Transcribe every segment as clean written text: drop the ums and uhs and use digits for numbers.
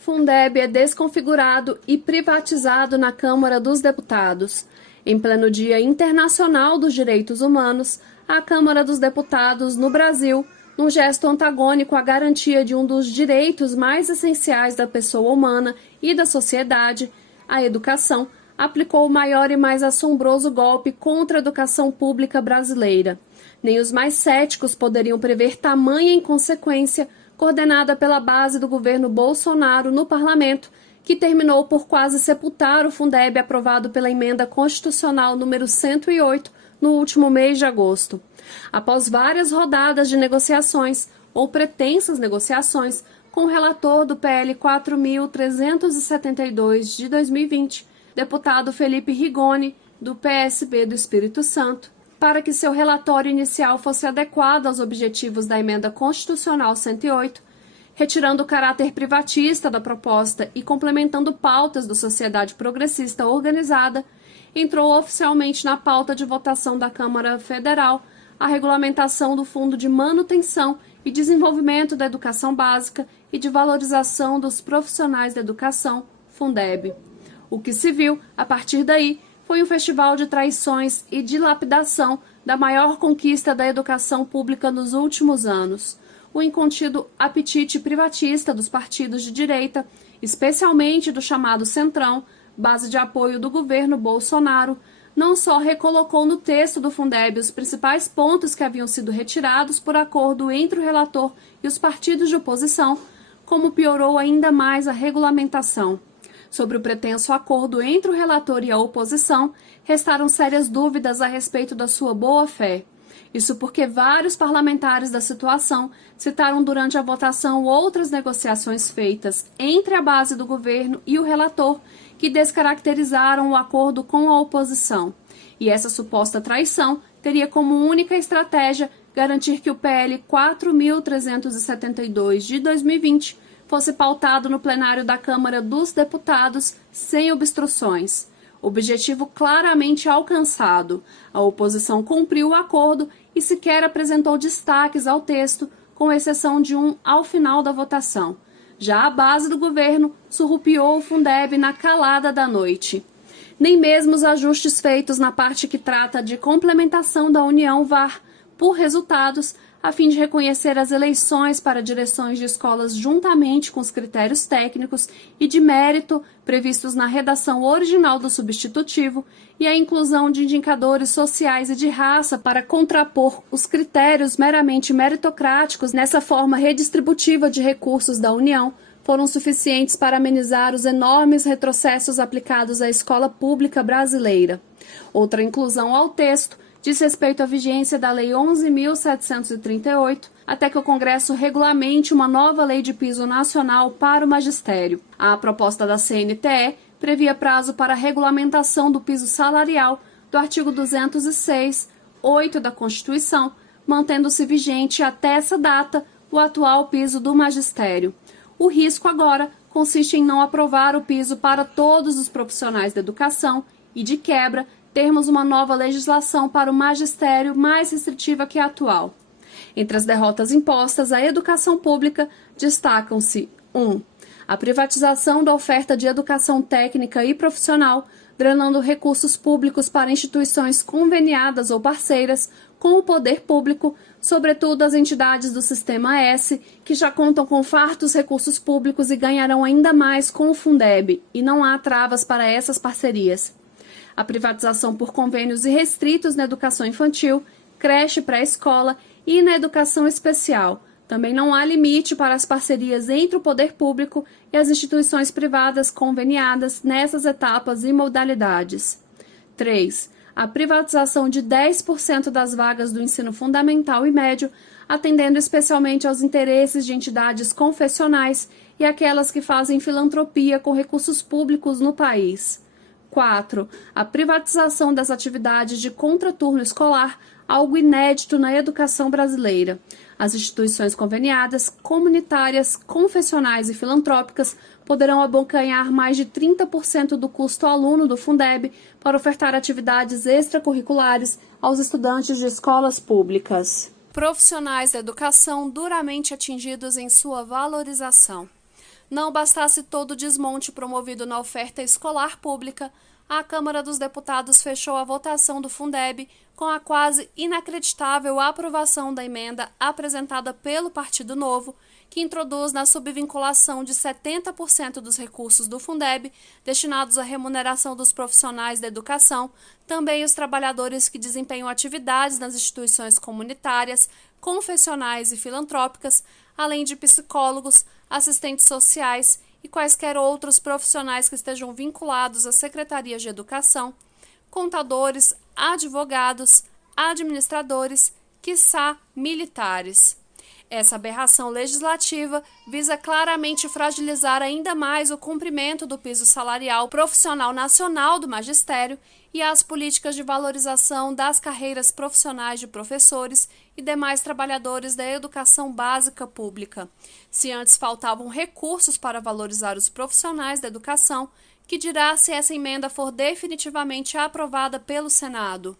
Fundeb é desconfigurado e privatizado na Câmara dos Deputados. Em pleno Dia Internacional dos Direitos Humanos, a Câmara dos Deputados, no Brasil, num gesto antagônico à garantia de um dos direitos mais essenciais da pessoa humana e da sociedade, a educação, aplicou o maior e mais assombroso golpe contra a educação pública brasileira. Nem os mais céticos poderiam prever tamanha inconsequência, coordenada pela base do governo Bolsonaro no parlamento, que terminou por quase sepultar o Fundeb aprovado pela emenda constitucional número 108 no último mês de agosto. Após várias rodadas de negociações, ou pretensas negociações, com o relator do PL 4.372 de 2020, deputado Felipe Rigoni, do PSB do Espírito Santo, para que seu relatório inicial fosse adequado aos objetivos da emenda constitucional 108, retirando o caráter privatista da proposta e complementando pautas da sociedade progressista organizada, entrou oficialmente na pauta de votação da Câmara Federal a regulamentação do Fundo de Manutenção e Desenvolvimento da Educação Básica e de Valorização dos Profissionais da Educação, Fundeb. O que se viu, a partir daí, foi um festival de traições e dilapidação da maior conquista da educação pública nos últimos anos. O incontido apetite privatista dos partidos de direita, especialmente do chamado Centrão, base de apoio do governo Bolsonaro, não só recolocou no texto do Fundeb os principais pontos que haviam sido retirados por acordo entre o relator e os partidos de oposição, como piorou ainda mais a regulamentação. Sobre o pretenso acordo entre o relator e a oposição, restaram sérias dúvidas a respeito da sua boa-fé. Isso porque vários parlamentares da situação citaram durante a votação outras negociações feitas entre a base do governo e o relator que descaracterizaram o acordo com a oposição. E essa suposta traição teria como única estratégia garantir que o PL 4.372 de 2020 fosse pautado no plenário da Câmara dos Deputados sem obstruções. Objetivo claramente alcançado. A oposição cumpriu o acordo e sequer apresentou destaques ao texto, com exceção de um ao final da votação. Já a base do governo surrupiou o Fundeb na calada da noite. Nem mesmo os ajustes feitos na parte que trata de complementação da União VAR por resultados, a fim de reconhecer as eleições para direções de escolas juntamente com os critérios técnicos e de mérito previstos na redação original do substitutivo e a inclusão de indicadores sociais e de raça para contrapor os critérios meramente meritocráticos nessa forma redistributiva de recursos da União, foram suficientes para amenizar os enormes retrocessos aplicados à escola pública brasileira. Outra inclusão ao texto diz respeito à vigência da Lei 11.738, até que o Congresso regulamente uma nova lei de piso nacional para o magistério. A proposta da CNTE previa prazo para a regulamentação do piso salarial do artigo 206(8) da Constituição, mantendo-se vigente até essa data o atual piso do magistério. O risco agora consiste em não aprovar o piso para todos os profissionais da educação e, de quebra, termos uma nova legislação para o magistério mais restritiva que a atual. Entre as derrotas impostas à educação pública, destacam-se 1. A privatização da oferta de educação técnica e profissional, drenando recursos públicos para instituições conveniadas ou parceiras com o poder público, sobretudo as entidades do Sistema S, que já contam com fartos recursos públicos e ganharão ainda mais com o Fundeb, e não há travas para essas parcerias. A privatização por convênios irrestritos na educação infantil, creche, pré-escola e na educação especial. Também não há limite para as parcerias entre o poder público e as instituições privadas conveniadas nessas etapas e modalidades. 3. A privatização de 10% das vagas do ensino fundamental e médio, atendendo especialmente aos interesses de entidades confessionais e aquelas que fazem filantropia com recursos públicos no país. 4. A privatização das atividades de contraturno escolar, algo inédito na educação brasileira. As instituições conveniadas, comunitárias, confessionais e filantrópicas poderão abocanhar mais de 30% do custo aluno do Fundeb para ofertar atividades extracurriculares aos estudantes de escolas públicas. Profissionais da educação duramente atingidos em sua valorização. Não bastasse todo o desmonte promovido na oferta escolar pública, a Câmara dos Deputados fechou a votação do Fundeb com a quase inacreditável aprovação da emenda apresentada pelo Partido Novo, que introduz na subvinculação de 70% dos recursos do Fundeb destinados à remuneração dos profissionais da educação, também os trabalhadores que desempenham atividades nas instituições comunitárias, confessionais e filantrópicas, além de psicólogos, assistentes sociais e quaisquer outros profissionais que estejam vinculados às secretarias de educação, contadores, advogados, administradores, quiçá militares. Essa aberração legislativa visa claramente fragilizar ainda mais o cumprimento do piso salarial profissional nacional do magistério e as políticas de valorização das carreiras profissionais de professores e demais trabalhadores da educação básica pública. Se antes faltavam recursos para valorizar os profissionais da educação, que dirá se essa emenda for definitivamente aprovada pelo Senado?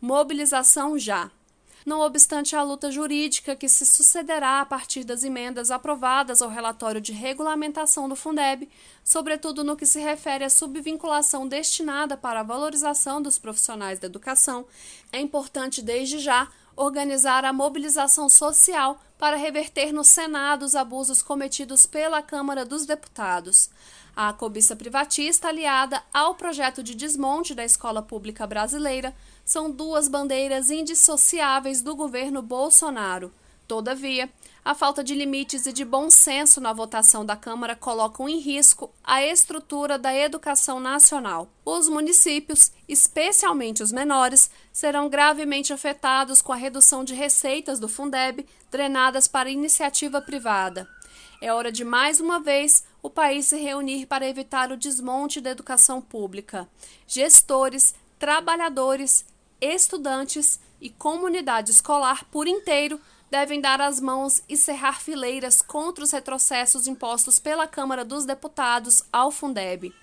Mobilização já. Não obstante a luta jurídica que se sucederá a partir das emendas aprovadas ao relatório de regulamentação do Fundeb, sobretudo no que se refere à subvinculação destinada para a valorização dos profissionais da educação, é importante desde já organizar a mobilização social para reverter no Senado os abusos cometidos pela Câmara dos Deputados. A cobiça privatista aliada ao projeto de desmonte da escola pública brasileira são duas bandeiras indissociáveis do governo Bolsonaro. Todavia, a falta de limites e de bom senso na votação da Câmara colocam em risco a estrutura da educação nacional. Os municípios, especialmente os menores, serão gravemente afetados com a redução de receitas do Fundeb drenadas para a iniciativa privada. É hora de, mais uma vez, o país se reunir para evitar o desmonte da educação pública. Gestores, trabalhadores, estudantes e comunidade escolar por inteiro devem dar as mãos e cerrar fileiras contra os retrocessos impostos pela Câmara dos Deputados ao Fundeb.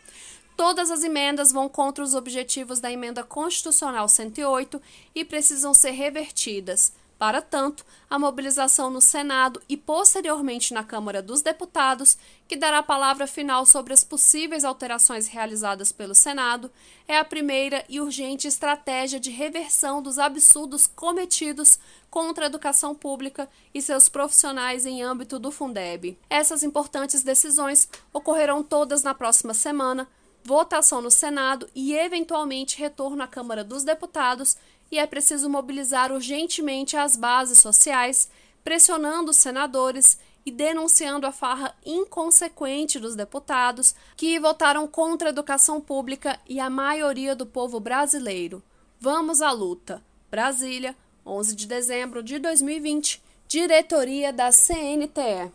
Todas as emendas vão contra os objetivos da Emenda Constitucional 108 e precisam ser revertidas. Para tanto, a mobilização no Senado e posteriormente na Câmara dos Deputados, que dará a palavra final sobre as possíveis alterações realizadas pelo Senado, é a primeira e urgente estratégia de reversão dos absurdos cometidos contra a educação pública e seus profissionais em âmbito do Fundeb. Essas importantes decisões ocorrerão todas na próxima semana, votação no Senado e, eventualmente, retorno à Câmara dos Deputados, e é preciso mobilizar urgentemente as bases sociais, pressionando os senadores e denunciando a farra inconsequente dos deputados que votaram contra a educação pública e a maioria do povo brasileiro. Vamos à luta. Brasília, 11 de dezembro de 2020, diretoria da CNTE.